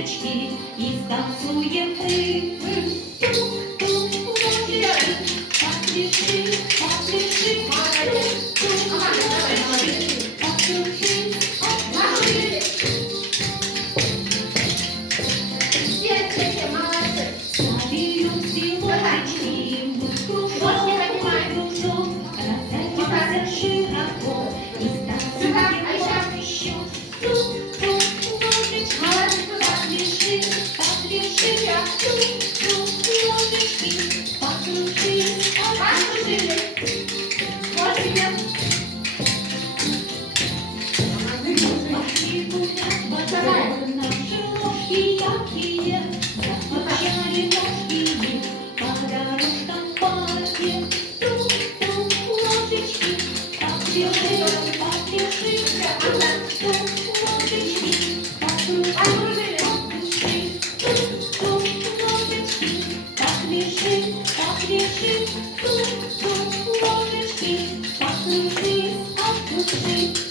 ложечки и станцуем мы. Тук-тук, ложечки, попляши, попляши, тук-тук, ложечки, попляши, попляши. Заберем все ложечки, мы кружок, разойдемся широко и станцуем еще. Тук-тук, ложечки, попляши, попляши, тук-тук, ложечки, покружи, покружи. Пошли гулять во двор, наши ложки яркие, закачали ножки по дорожкам парке. Тук-тук, ложечки, попляши, попляши, тук-тук, ложечки, покружи, покружи, тук-тук, ложечки, попляши, попляши, тук-тук, ложечки, покружи, покружи.